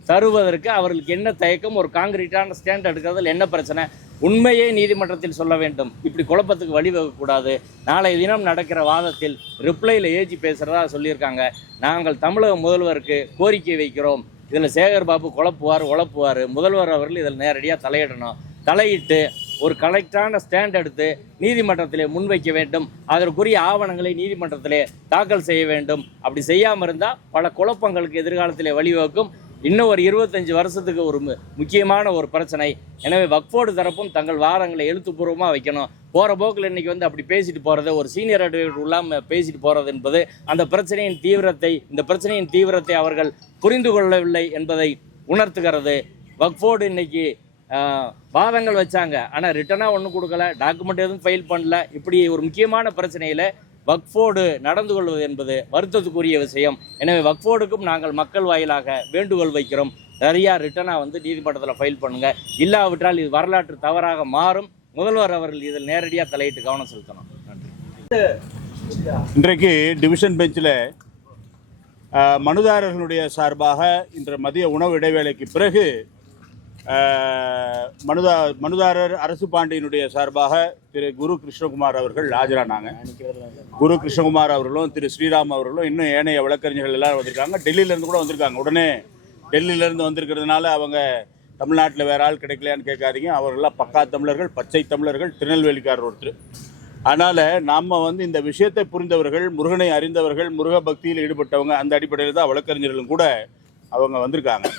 தருவதற்கு அவர்களுக்கு என்ன தயக்கம்? ஒரு காங்கிரீட்டான ஸ்டாண்ட் எடுக்கிறதுல என்ன பிரச்சனை? உண்மையே நீதிமன்றத்தில் சொல்ல வேண்டும். இப்படி குழப்பத்துக்கு வழிவகக்கூடாது. நாளை தினம் நடக்கிற வாதத்தில் ரிப்ளையில் ஏஜி பேசுகிறதா சொல்லியிருக்காங்க. நாங்கள் தமிழக முதல்வருக்கு கோரிக்கை வைக்கிறோம், இதில் சேகர் பாபு உழப்புவார். முதல்வர் அவர்கள் இதில் நேரடியாக தலையிடணும். தலையிட்டு ஒரு கரெக்டான ஸ்டாண்ட் எடுத்து நீதிமன்றத்திலே முன்வைக்க வேண்டும். அதற்குரிய ஆவணங்களை நீதிமன்றத்திலே தாக்கல் செய்ய வேண்டும். அப்படி செய்யாமல் இருந்தால் பல குழப்பங்களுக்கு எதிர்காலத்திலே வழிவகுக்கும். இன்னும் ஒரு 25 வருஷத்துக்கு ஒரு முக்கியமான ஒரு பிரச்சனை. எனவே வக்ஃபோர்டு தரப்பும் தங்கள் வாதங்களை எழுத்துப்பூர்வமாக வைக்கணும். போகிற போக்கில் இன்றைக்கி அப்படி பேசிட்டு போகிறது, ஒரு சீனியர் அட்வொகேட் இல்லாமல் பேசிட்டு போகிறது என்பது இந்த பிரச்சனையின் தீவிரத்தை அவர்கள் புரிந்து கொள்ளவில்லை என்பதை உணர்த்துகிறது. வக்ஃபோர்டு இன்னைக்கு வாதங்கள் வச்சாங்க, ஆனால் ரிட்டனாக ஒன்றும் கொடுக்கல, டாக்குமெண்ட் எதுவும் ஃபைல் பண்ணல. இப்படி ஒரு முக்கியமான பிரச்சனையில் வக்ஃபோர்டு நடந்து கொள்வது என்பது வருத்தத்துக்குரிய விஷயம். எனவே வக்ஃபோர்டுக்கும் நாங்கள் மக்கள் வாயிலாக வேண்டுகோள் வைக்கிறோம், நிறையா ரிட்டனாக நீதிமன்றத்தில் ஃபைல் பண்ணுங்கள். இல்லாவிட்டால் இது வரலாற்று தவறாக மாறும். முதல்வர் அவர்கள் இதில் நேரடியாக தலையிட்டு கவனம் செலுத்தணும். நன்றி. இன்றைக்கு டிவிஷன் பெஞ்சில் மனுதாரர்களுடைய சார்பாக இன்று மதிய உணவு இடைவேளைக்கு பிறகு மனுதாரர் அரசு பாண்டியனுடைய சார்பாக திரு குரு கிருஷ்ணகுமார் அவர்கள் ஆஜரானாங்க. குரு கிருஷ்ணகுமார் அவர்களும் திரு ஸ்ரீராம் அவர்களும் இன்னும் ஏனைய வழக்கறிஞர்கள் எல்லாரும் வந்திருக்காங்க. டெல்லியிலேருந்து கூட வந்திருக்காங்க. உடனே டெல்லியிலேருந்து வந்திருக்கிறதுனால அவங்க தமிழ்நாட்டில் வேற ஆள் கிடைக்கலையான்னு கேட்காதீங்க. அவர்கள்லாம் பக்கா தமிழர்கள், பச்சை தமிழர்கள், திருநெல்வேலிக்காரர் ஒருத்தர். அதனால் நாம் இந்த விஷயத்தை புரிந்தவர்கள், முருகனை அறிந்தவர்கள், முருக பக்தியில் ஈடுபட்டவங்க, அந்த அடிப்படையில் தான் வழக்கறிஞர்களும் கூட அவங்க வந்திருக்காங்க.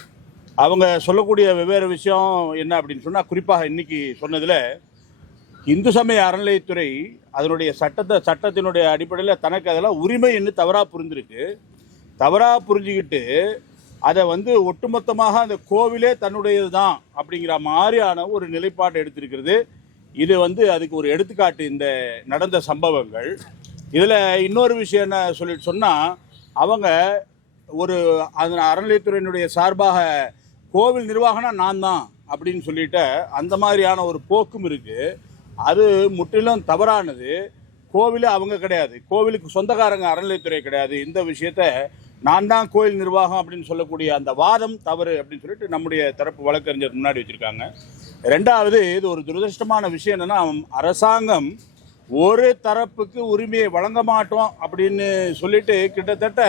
அவங்க சொல்லக்கூடிய வெவ்வேறு விஷயம் என்ன அப்படின்னு சொன்னால், குறிப்பாக இன்றைக்கி சொன்னதில் இந்து சமய அறநிலையத்துறை அதனுடைய சட்டத்தினுடைய அடிப்படையில் தனக்கு அதெல்லாம் உரிமைன்னு தவறாக புரிஞ்சிருக்கு. தவறாக புரிஞ்சுக்கிட்டு அதை ஒட்டுமொத்தமாக அந்த கோவிலே தன்னுடையது தான் அப்படிங்கிற மாதிரியான ஒரு நிலைப்பாடு எடுத்திருக்கிறது. இது வந்து அதுக்கு ஒரு எடுத்துக்காட்டு இந்த நடந்த சம்பவங்கள். இதில் இன்னொரு விஷயம் என்ன சொல்லிட்டு சொன்னால், அவங்க ஒரு அறநிலையத்துறையினுடைய சார்பாக கோவில் நிர்வாகம்னா நான் தான் அப்படின்னு சொல்லிட்டு அந்த மாதிரியான ஒரு போக்கும் இருக்குது. அது முற்றிலும் தவறானது. கோவில் அவங்க கிடையாது, கோவிலுக்கு சொந்தக்காரங்க அறநிலையத்துறை கிடையாது. இந்த விஷயத்த நான் தான் கோயில் நிர்வாகம் அப்படின்னு சொல்லக்கூடிய அந்த வாதம் தவறு அப்படின்னு சொல்லிட்டு நம்முடைய தரப்பு வழக்கறிஞர் முன்னாடி வச்சுருக்காங்க. ரெண்டாவது, இது ஒரு துரதிருஷ்டமான விஷயம் என்னென்னா, அரசாங்கம் ஒரு தரப்புக்கு உரிமையை வழங்க மாட்டோம் அப்படின்னு சொல்லிட்டு கிட்டத்தட்ட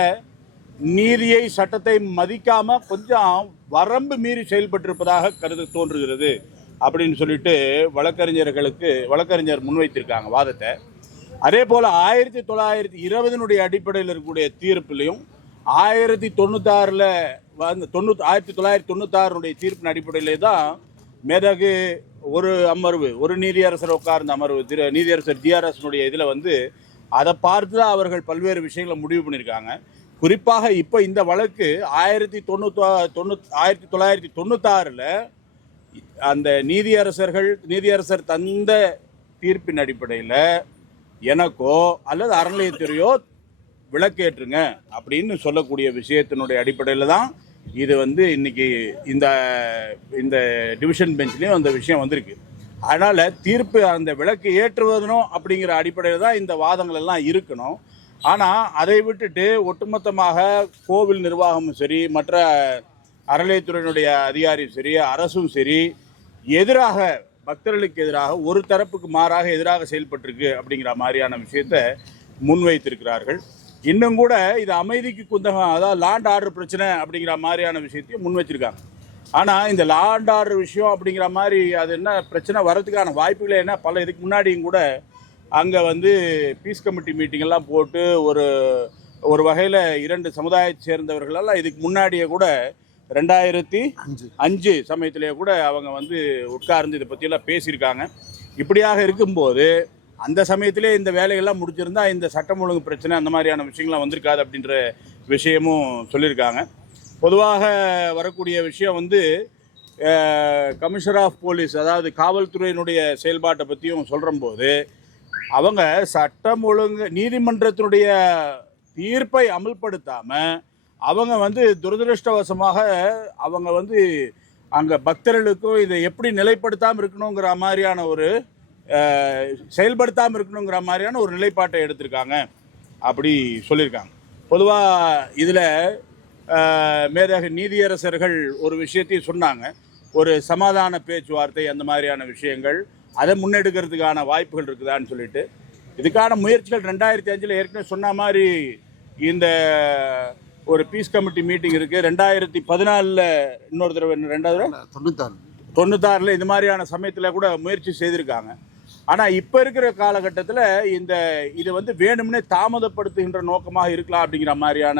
நீதியை சட்டத்தை மதிக்காம கொஞ்சம் வரம்பு மீறி செயல்பட்டிருப்பதாக கருது தோன்றுகிறது அப்படின்னு சொல்லிட்டு வழக்கறிஞர் முன்வைத்திருக்காங்க வாதத்தை. அதே போல் 1920 அடிப்படையில் இருக்கக்கூடிய தீர்ப்புலையும் 1996 தீர்ப்பின் அடிப்படையிலே தான் மேதகு ஒரு நீதியரசர் உட்கார்ந்த அமர்வு நீதியரசர் டிஆர்எஸ்னுடைய இதில் வந்து அதை பார்த்து தான் அவர்கள் பல்வேறு விஷயங்களை முடிவு பண்ணியிருக்காங்க. குறிப்பாக இப்போ இந்த வழக்கு 1996 அந்த நீதியரசர் தந்த தீர்ப்பின் அடிப்படையில் எனக்கோ அல்லது அறநிலையத்துறையோ விளக்கேற்றுங்க அப்படின்னு சொல்லக்கூடிய விஷயத்தினுடைய அடிப்படையில் தான் இது வந்து இன்னைக்கு இந்த டிவிஷன் பெஞ்ச்லேயும் அந்த விஷயம் வந்திருக்கு. அதனால் தீர்ப்பு அந்த விளக்கு ஏற்றுவதனும் அப்படிங்கிற அடிப்படையில் தான் இந்த வாதங்கள் எல்லாம் இருக்கணும். ஆனால் அதை விட்டுட்டு ஒட்டுமொத்தமாக கோவில் நிர்வாகமும் சரி, மற்ற அறநிலையத்துறையினுடைய அதிகாரியும் சரி, அரசும் சரி, எதிராக பக்தர்களுக்கு எதிராக ஒரு தரப்புக்கு மாறாக எதிராக செயல்பட்டிருக்கு அப்படிங்கிற மாதிரியான விஷயத்தை முன்வைத்திருக்கிறார்கள். இன்னும் கூட இது அமைதிக்கு குந்தகம், அதாவது லாண்ட் ஆர்டர் பிரச்சனை அப்படிங்கிற மாதிரியான விஷயத்தையும் முன் வச்சிருக்காங்க. ஆனால் இந்த லாண்ட் ஆர்டர் விஷயம் அப்படிங்கிற மாதிரி அது என்ன பிரச்சனை வர்றதுக்கான வாய்ப்புகளே என்ன, இதுக்கு முன்னாடியும் கூட அங்கே வந்து பீஸ் கமிட்டி மீட்டிங்கெல்லாம் போட்டு ஒரு வகையில் 2 சமுதாயத்தை சேர்ந்தவர்களெல்லாம் இதுக்கு முன்னாடியே கூட 2005 சமயத்திலேயே கூட அவங்க வந்து உட்கார்ந்து இதை பற்றியெல்லாம் பேசியிருக்காங்க. இப்படியாக இருக்கும்போது அந்த சமயத்திலே இந்த வேலைகள்லாம் முடிச்சிருந்தா இந்த சட்டம் ஒழுங்கு பிரச்சனை அந்த மாதிரியான விஷயங்கள்லாம் வந்திருக்காது அப்படின்ற விஷயமும் சொல்லியிருக்காங்க. பொதுவாக வரக்கூடிய விஷயம் வந்து கமிஷனர் ஆஃப் போலீஸ், அதாவது காவல்துறையினுடைய செயல்பாட்டை பற்றியும் சொல்கிறம்போது அவங்க சட்டம் ஒழுங்கு நீதிமன்றத்தினுடைய தீர்ப்பை அமல்படுத்தாமல் அவங்க வந்து துரதிருஷ்டவசமாக அவங்க வந்து அங்கே பக்தர்களுக்கும் இதை எப்படி நிலைப்படுத்தாமல் இருக்கணுங்கிற மாதிரியான செயல்படுத்தாமல் இருக்கணுங்கிற மாதிரியான ஒரு நிலைப்பாட்டை எடுத்திருக்காங்க அப்படி சொல்லியிருக்காங்க. பொதுவாக இதில் மேதகு நீதியரசர்கள் ஒரு விஷயத்தையும் சொன்னாங்க, ஒரு சமாதான பேச்சுவார்த்தை அந்த மாதிரியான விஷயங்கள் அதை முன்னெடுக்கிறதுக்கான வாய்ப்புகள் இருக்குதான்னு சொல்லிட்டு இதுக்கான முயற்சிகள் 2005 ஏற்கனவே சொன்ன மாதிரி இந்த ஒரு பீஸ் கமிட்டி மீட்டிங் இருக்குது. 2014 இன்னொரு தடவை 96 இந்த மாதிரியான சமயத்தில் கூட முயற்சி செய்திருக்காங்க. ஆனால் இப்போ இருக்கிற காலகட்டத்தில் இது வந்து வேணும்னே தாமதப்படுத்துகின்ற நோக்கமாக இருக்கலாம் அப்படிங்கிற மாதிரியான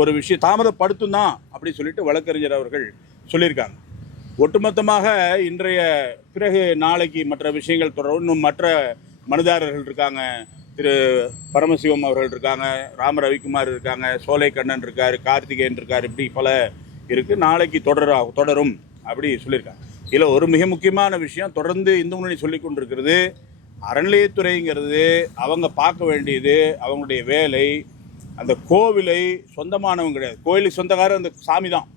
ஒரு விஷயம், தாமதப்படுத்தும் தான் அப்படி சொல்லிட்டு வழக்கறிஞர் அவர்கள் சொல்லியிருக்காங்க. ஒட்டுமொத்தமாக இன்றைய பிறகு நாளைக்கு மற்ற விஷயங்கள் தொடரும். இன்னும் மற்ற மனுதாரர்கள் இருக்காங்க, திரு பரமசிவம் அவர்கள் இருக்காங்க, ராம ரவிக்குமார் இருக்காங்க, சோலைக்கண்ணன் இருக்கார், கார்த்திகேயன் இருக்கார், இப்படி பல இருக்குது. நாளைக்கு தொடரும் அப்படி சொல்லியிருக்காங்க. இதில் ஒரு மிக முக்கியமான விஷயம் தொடர்ந்து இந்து முன்னணி சொல்லி கொண்டிருக்கிறது, அறநிலையத்துறைங்கிறது அவங்க பார்க்க வேண்டியது அவங்களுடைய வேலை அந்த கோவிலை சொந்தமானவங்க கிடையாது. கோயிலுக்கு சொந்தக்காரர் அந்த சாமி தான்.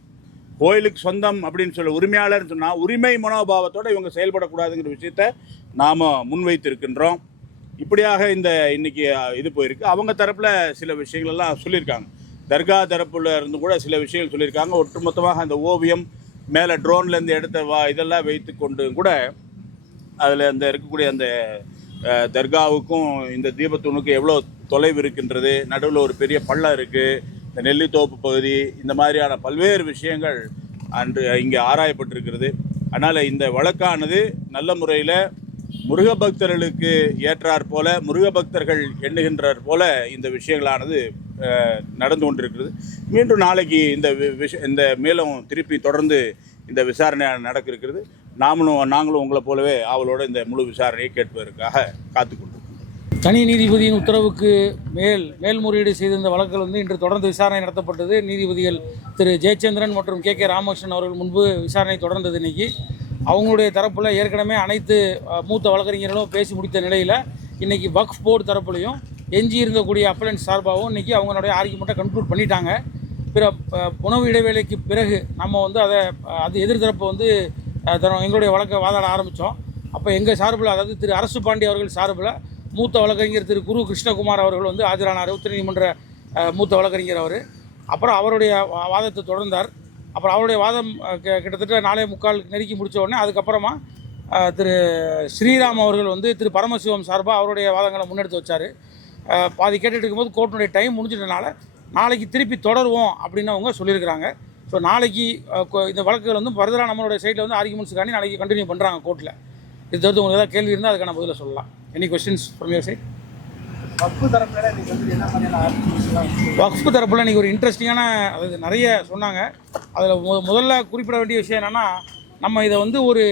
கோயிலுக்கு சொந்தம் அப்படின்னு சொல்ல உரிமையாளர்னு சொன்னால் உரிமை மனோபாவத்தோடு இவங்க செயல்படக்கூடாதுங்கிற விஷயத்தை நாம் முன்வைத்திருக்கின்றோம். இப்படியாக இன்னைக்கு இது போயிருக்கு. அவங்க தரப்பில் சில விஷயங்களெல்லாம் சொல்லியிருக்காங்க, தர்கா தரப்பில் இருந்து கூட சில விஷயங்கள் சொல்லியிருக்காங்க. ஒட்டுமொத்தமாக அந்த ஓவியம் மேலே ட்ரோன்லேருந்து எடுத்த இதெல்லாம் வைத்து கொண்டு கூட அதில் இருக்கக்கூடிய அந்த தர்காவுக்கும் இந்த தீபத்தூணுக்கும் எவ்வளோ தொலைவு இருக்கின்றது, நடுவில் ஒரு பெரிய பள்ளம் இருக்குது, இந்த நெல்லித்தோப்பு பகுதி, இந்த மாதிரியான பல்வேறு விஷயங்கள் இங்கே ஆராயப்பட்டிருக்கிறது. அதனால் இந்த வழக்கானது நல்ல முறையில் முருக பக்தர்களுக்கு ஏற்றாற் போல, முருக பக்தர்கள் எண்ணுகின்றார் போல இந்த விஷயங்களானது நடந்து கொண்டிருக்கிறது. மீண்டும் நாளைக்கு இந்த மேலும் திருப்பி தொடர்ந்து இந்த விசாரணை நடக்க இருக்கிறது. நாங்களும் உங்களை போலவே ஆவலோட இந்த முழு விசாரணையை கேட்பதற்காக காத்துக்கொண்டிருக்கிறோம். தனி நீதிபதியின் உத்தரவுக்கு மேல்முறையீடு செய்திருந்த வழக்குகள் வந்து இன்று தொடர்ந்து விசாரணை நடத்தப்பட்டது. நீதிபதிகள் திரு ஜெயச்சந்திரன் மற்றும் கே ராமகிருஷ்ணன் அவர்கள் முன்பு விசாரணை தொடர்ந்தது. இன்னைக்கு அவங்களுடைய தரப்பில் ஏற்கனவே அனைத்து மூத்த வழக்கறிஞர்களும் பேசி முடித்த நிலையில் இன்றைக்கி வக்ஃப் போர்டு தரப்புலையும் எஞ்சி இருக்கக்கூடிய அப்பலன்ஸ் சார்பாகவும் இன்றைக்கி அவங்களுடைய ஆர்கியூமெண்ட்டை கன்க்ளூட் பண்ணிட்டாங்க. பிற உணவு இடைவேளைக்கு பிறகு நம்ம வந்து அது எதிர்த்தரப்பு வந்து எங்களுடைய வழக்கை வாதாட ஆரம்பித்தோம். அப்போ எங்கள் சார்பில், அதாவது திரு அரசு பாண்டி அவர்கள் சார்பில் மூத்த வழக்கறிஞர் திரு குரு கிருஷ்ணகுமார் அவர்கள் வந்து ஆஜரானார், உச்சநீதிமன்ற மூத்த வழக்கறிஞர் அவர். அப்புறம் அவருடைய வாதத்தை தொடர்ந்தார். அப்புறம் அவருடைய வாதம் கிட்டத்தட்ட 4:45 நெருக்கி முடித்த உடனே அதுக்கப்புறமா திரு ஸ்ரீராம் அவர்கள் வந்து திரு பரமசிவம் சார்பாக அவருடைய வாதங்களை முன்னெடுத்து வச்சார். பாதி கேட்டுட்டு இருக்கும்போது கோர்ட்டினுடைய டைம் முடிஞ்சிட்டனால நாளைக்கு திருப்பி தொடருவோம் அப்படின்னு அவங்க சொல்லியிருக்கிறாங்க. ஸோ நாளைக்கு இந்த வழக்குகள் வந்து ஃபர்தராக நம்மளுடைய சைடில் வந்து ஆர்குமெண்ட்ஸுக்காண்டி நாளைக்கு கண்டினியூ பண்ணுறாங்க கோர்ட்டில். இது தவிர்த்து உங்களுக்கு ஏதாவது கேள்வி இருந்தால் அதுக்கான பதிலை சொல்லலாம். Any questions from your side? வக்ஃபு தரப்பில் இன்றைக்கி ஒரு இன்ட்ரெஸ்டிங்கான, அதாவது நிறைய சொன்னாங்க. அதில் முதல்ல குறிப்பிட வேண்டிய விஷயம் என்னென்னா, நம்ம இதை வந்து ஒரு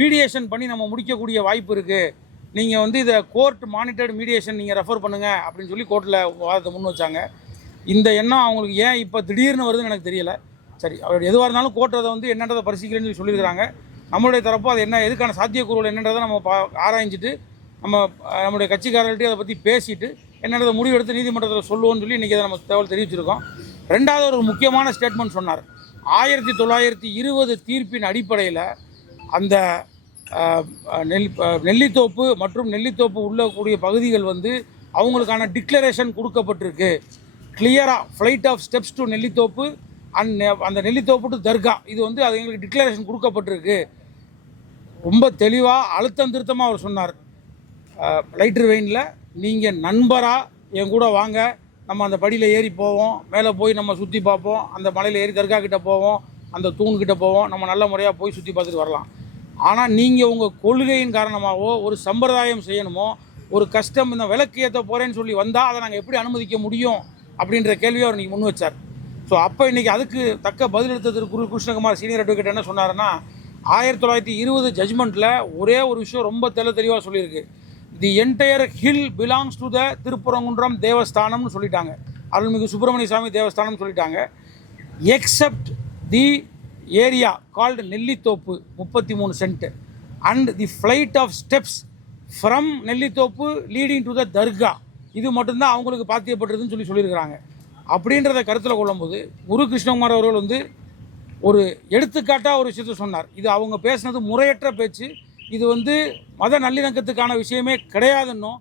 மீடியேஷன் பண்ணி நம்ம முடிக்கக்கூடிய வாய்ப்பு இருக்குது. நீங்கள் வந்து இதை கோர்ட் மானிட்டர்டு மீடியேஷன் நீங்கள் ரெஃபர் பண்ணுங்கள் அப்படின்னு சொல்லி கோர்ட்டில் வாதத்தை முன் வச்சாங்க. இந்த எண்ணம் அவங்களுக்கு ஏன் இப்போ திடீர்னு வருதுன்னு எனக்கு தெரியலை. சரி, அவர் எதுவாக இருந்தாலும் கோர்ட் அதை வந்து என்னன்றதை பரிசீலிக்கலன்னு சொல்லி சொல்லியிருக்கிறாங்க. நம்மளுடைய தரப்போ அது என்ன, எதுக்கான சாத்தியக்கூறுகள் என்னன்றதை நம்ம ஆராய்ஞ்சிட்டு நம்முடைய கட்சிக்காரர்கிட்ட அதை பற்றி பேசிட்டு என்னன்றதை முடிவெடுத்து நீதிமன்றத்தில் சொல்லுவோம்னு சொல்லி இன்றைக்கி அதை நம்ம தகவல் தெரிவிச்சிருக்கோம். ரெண்டாவது ஒரு முக்கியமான ஸ்டேட்மெண்ட் சொன்னார். 1920 தீர்ப்பின் அடிப்படையில் அந்த நெல்லித்தோப்பு மற்றும் நெல்லித்தோப்பு உள்ளக்கூடிய பகுதிகள் வந்து அவங்களுக்கான டிக்ளரேஷன் கொடுக்கப்பட்டிருக்கு. கிளியராக flight of steps to Nellithoppu அந்த நெல்லித்தோப்பு டு தர்கா, இது வந்து அது எங்களுக்கு டிக்ளரேஷன் கொடுக்கப்பட்டிருக்கு. ரொம்ப தெளிவாக அழுத்தம் திருத்தமாக அவர் சொன்னார். லைட்ரு வெயினில் நீங்கள் நண்பராக என் கூட வாங்க, நம்ம அந்த படியில் ஏறி போவோம், மேலே போய் நம்ம சுற்றி பார்ப்போம், அந்த மலையில் ஏறி தர்கா கிட்டே போவோம், அந்த தூண்கிட்ட போவோம், நம்ம நல்ல முறையாக போய் சுற்றி பார்த்துட்டு வரலாம். ஆனால் நீங்கள் உங்கள் கொள்கையின் காரணமாகவோ ஒரு சம்பிரதாயம் செய்யணுமோ ஒரு கஷ்டம் இந்த விளக்கு ஏற்ற போகிறேன்னு சொல்லி வந்தால் அதை நாங்கள் எப்படி அனுமதிக்க முடியும் அப்படின்ற கேள்வியை அவர் இன்றைக்கி முன் வச்சார். ஸோ அப்போ இன்றைக்கி அதுக்கு தக்க பதிலளித்த திரு குரு கிருஷ்ணகுமார் சீனியர் அட்வொகேட் என்ன சொன்னார்னா, 1920 ஜட்ஜ்மெண்ட்டில் ஒரே ஒரு விஷயம் ரொம்ப தெளிவாக சொல்லியிருக்கு. The entire hill belongs to the Thiruparankundram தேவஸ்தானம்னு சொல்லிட்டாங்க, அருள்மிகு சுப்பிரமணிய சாமி தேவஸ்தானம்னு சொல்லிட்டாங்க. Except the area called Nellithoppu 33 cent and the flight of steps from Nellithoppu leading to the தர்கா, இது மட்டும்தான் அவங்களுக்கு பாத்தியப்பட்டதுன்னு சொல்லியிருக்கிறாங்க. அப்படின்றத கருத்தில் கொள்ளும்போது குரு கிருஷ்ணகுமார் அவர்கள் வந்து ஒரு எடுத்துக்காட்டாக ஒரு விஷயத்த சொன்னார். இது அவங்க பேசுனது முறையற்ற பேச்சு, இது வந்து மத நல்லிணக்கத்துக்கான விஷயமே கிடையாதுன்னும்,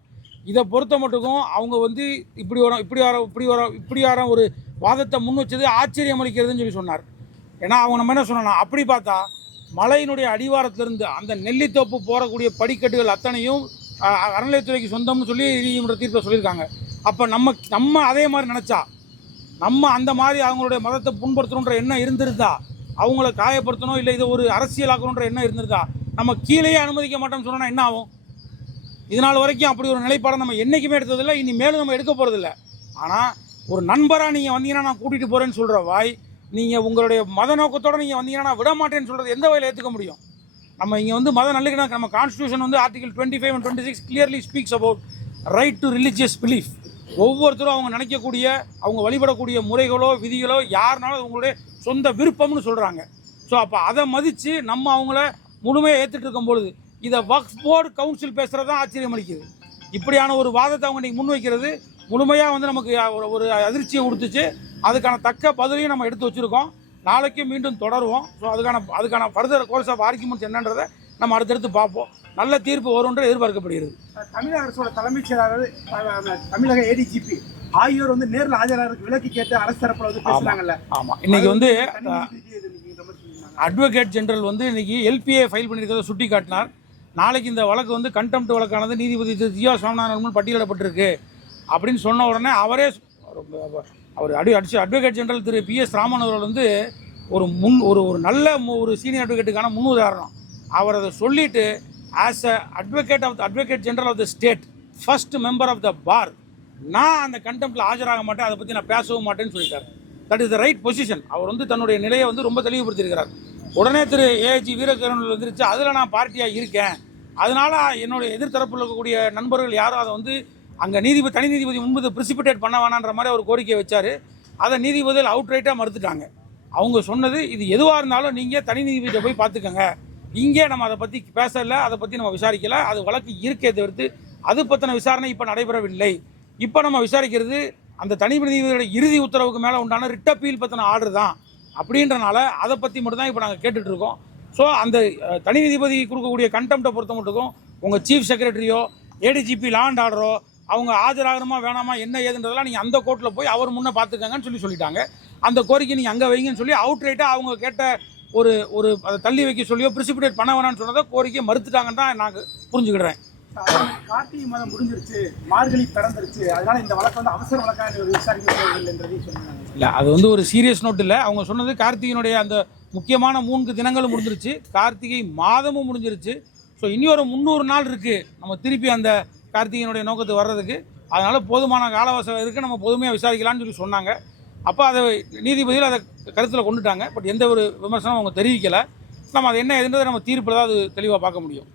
இதை பொறுத்த மட்டுக்கும் அவங்க வந்து இப்படியான ஒரு வாதத்தை முன் வச்சது ஆச்சரியம் அளிக்கிறதுன்னு சொல்லி சொன்னார். ஏன்னா அவங்க நம்ம என்ன சொன்னோம்னா, அப்படி பார்த்தா மலையினுடைய அடிவாரத்திலிருந்து அந்த நெல்லித்தோப்பு போகக்கூடிய படிக்கட்டுகள் அத்தனையும் அறநிலையத்துறைக்கு சொந்தம்னு சொல்லி நீதிமன்ற தீர்ப்பில் சொல்லியிருக்காங்க. அப்போ நம்ம அதே மாதிரி நினச்சா, நம்ம அந்த மாதிரி அவங்களுடைய மதத்தை புண்படுத்தணுன்ற எண்ணம் இருந்திருந்தா, அவங்கள காயப்படுத்தணும் இல்லை இதை ஒரு அரசியலாக்கணுன்ற எண்ணம் இருந்திருந்தா, நம்ம கீழேயே அனுமதிக்க மாட்டோம்னு சொன்னால் என்ன ஆகும்? இதனால் வரைக்கும் அப்படி ஒரு நிலைப்பாடை நம்ம என்றைக்குமே எடுத்ததில்லை, இனி மேலும் நம்ம எடுக்க போகிறதில்ல. ஆனால் ஒரு நண்பராக நீங்கள் வந்தீங்கன்னா நான் கூட்டிகிட்டு போகிறேன்னு சொல்கிற வாய், நீங்கள் உங்களுடைய மத நோக்கத்தோடு நீங்கள் வந்தீங்கன்னா நான் விட மாட்டேன்னு சொல்கிறது எந்த வகையில் ஏற்றுக்க முடியும்? நம்ம இங்கே வந்து மத நல்லிணக்கம், நம்ம கான்ஸ்டியூஷன் வந்து article 25 and 26 clearly speaks about right to religious belief. ஒவ்வொருத்தரும் அவங்க நினைக்கக்கூடிய, அவங்க வழிபடக்கூடிய முறைகளோ விதிகளோ யாருனாலும் அவங்களுடைய சொந்த விருப்பம்னு சொல்கிறாங்க. ஸோ அப்போ அதை மதித்து நம்ம அவங்கள முழுமையாக ஏற்றுட்டு இருக்கும்பொழுது இதை வக்ஃப் போர்டு கவுன்சில் பேசுகிறது தான் ஆச்சரியம் அளிக்குது. இப்படியான ஒரு வாதத்தை அவங்க இன்றைக்கி முன்வைக்கிறது முழுமையாக வந்து நமக்கு ஒரு அதிர்ச்சியை கொடுத்துச்சு. அதுக்கான தக்க பதிலையும் நம்ம எடுத்து வச்சுருக்கோம். நாளைக்கும் மீண்டும் தொடருவோம். ஸோ அதுக்கான ஃபர்தர் கோர்ஸ் ஆஃப் ஆர்கியூமெண்ட்ஸ் என்னன்றதை நம்ம அடுத்தடுத்து பார்ப்போம். நல்ல தீர்ப்பு வரும்ன்ற எதிர்பார்க்கப்படுகிறது. தமிழக அரசோட தலைமைச் செயலாளர், தமிழக ஏடிஜிபி ஆகியோர் வந்து நேரில் ஆஜராகிறதுக்கு விலக்கி கேட்டு அரசு தரப்புல வந்து பேசுறாங்கல்ல. ஆமாம், இன்னைக்கு வந்து அட்வொகேட் ஜெனரல் வந்து இன்னைக்கு எல்பிஏ ஃபைல் பண்ணியிருக்கிறத சுட்டி காட்டினார். நாளைக்கு இந்த வழக்கு வந்து கண்டெம்ட் வழக்கானது நீதிபதி ஜியா சுவாமிநாதன் பட்டியலிடப்பட்டிருக்கு அப்படின்னு சொன்ன உடனே அவரே அட்வொகேட் ஜெனரல் திரு PS ராமன் அவர்கள் வந்து ஒரு நல்ல ஒரு சீனியர் அட்வொகேட்டுக்கான முன்னுதாரணம். அவர் அதை சொல்லிட்டு as a advocate general of the state, first member of the bar, நான் அந்த கண்டெம்ட்டில் ஆஜராக மாட்டேன், அதை பற்றி நான் பேசவும் மாட்டேன்னு சொல்லிட்டார். That is the right position. அவர் வந்து தன்னுடைய நிலையை வந்து ரொம்ப தெளிவுபடுத்தியிருக்கிறார். உடனே திரு AG வீரகரன் வந்துருச்சு, அதில் நான் பார்ட்டியாக இருக்கேன், அதனால் என்னுடைய எதிர்த்தரப்பில் இருக்கக்கூடிய நண்பர்கள் யாரும் அதை வந்து அங்கே தனி நீதிபதி முன்பு ப்ரிசிபிடேட் பண்ண வேணான்ற மாதிரி அவர் கோரிக்கை வச்சார். அதை நீதிபதிகள் அவுட்ரைட்டாக மறுத்துட்டாங்க. அவங்க சொன்னது, இது எதுவாக இருந்தாலும் நீங்கள் தனி நீதிபதியை போய் பார்த்துக்கங்க, இங்கே நம்ம அதை பற்றி பேசலை, அதை பற்றி நம்ம விசாரிக்கலை. அது வழக்கு இருக்கே தவிர்த்து அது பற்றின விசாரணை இப்போ நடைபெறவில்லை. இப்போ நம்ம விசாரிக்கிறது அந்த தனி நீதிபதியோட இறுதி உத்தரவுக்கு மேலே உண்டான ரிட் அப்பீல் பற்றின ஆர்டர் தான். அப்படின்றனால அதை பற்றி மட்டும் தான் இப்போ நாங்கள் கேட்டுட்ருக்கோம். ஸோ அந்த தனி நீதிபதி கொடுக்கக்கூடிய கண்டெம்ட்டை பொறுத்த மட்டுக்கும் உங்கள் சீஃப் செக்ரட்டரியோ ஏடிஜிபி லா அண்ட் ஆர்டரோ அவங்க ஆஜராகணுமா வேணாமா என்ன ஏதுன்றதெல்லாம் நீங்கள் அந்த கோர்ட்டில் போய் அவர் முன்னே பார்த்துக்கங்கன்னு சொல்லிட்டாங்க. அந்த கோரிக்கை நீங்கள் அங்கே வைங்கன்னு சொல்லி அவுட்ரைட்டாக அவங்க கேட்ட ஒரு அதை தள்ளி வைக்க சொல்லியோ பிரிசிபிடேட் பண்ண வேணாம்னு சொன்னதை கோரிக்கையை மறுத்துட்டாங்கன்னு தான் நாங்கள் புரிஞ்சுக்கிடுறேன். கார்த்திகை மாதம் முடிஞ்சிருச்சு, மார்கழி பிறந்துருச்சு, அதனால இந்த வழக்கு வந்து அவசர வழக்காக விசாரிக்கப்படுவதில்லைன்றதையும் சொன்னாங்க. இல்லை, அது வந்து ஒரு சீரியஸ் நோட் இல்லை. அவங்க சொன்னது கார்த்திகையினுடைய அந்த முக்கியமான 3 தினங்களும் முடிஞ்சிருச்சு, கார்த்திகை மாதமும் முடிஞ்சிருச்சு. ஸோ இனி ஒரு 300 நாள் இருக்குது நம்ம திருப்பி அந்த கார்த்திகையினுடைய நோக்கத்துக்கு வர்றதுக்கு. அதனால் போதுமான காலவசம் இருக்குது, நம்ம பொதுமையாக விசாரிக்கலாம்னு சொல்லி சொன்னாங்க. அப்போ அதை நீதிபதியில் அதை கருத்தில் கொண்டுட்டாங்க. பட் எந்த ஒரு விமர்சனம் அவங்க தெரிவிக்கலை. நம்ம அது என்ன எதுன்றதை நம்ம தீர்ப்பில் தான் அது தெளிவாக பார்க்க முடியும்.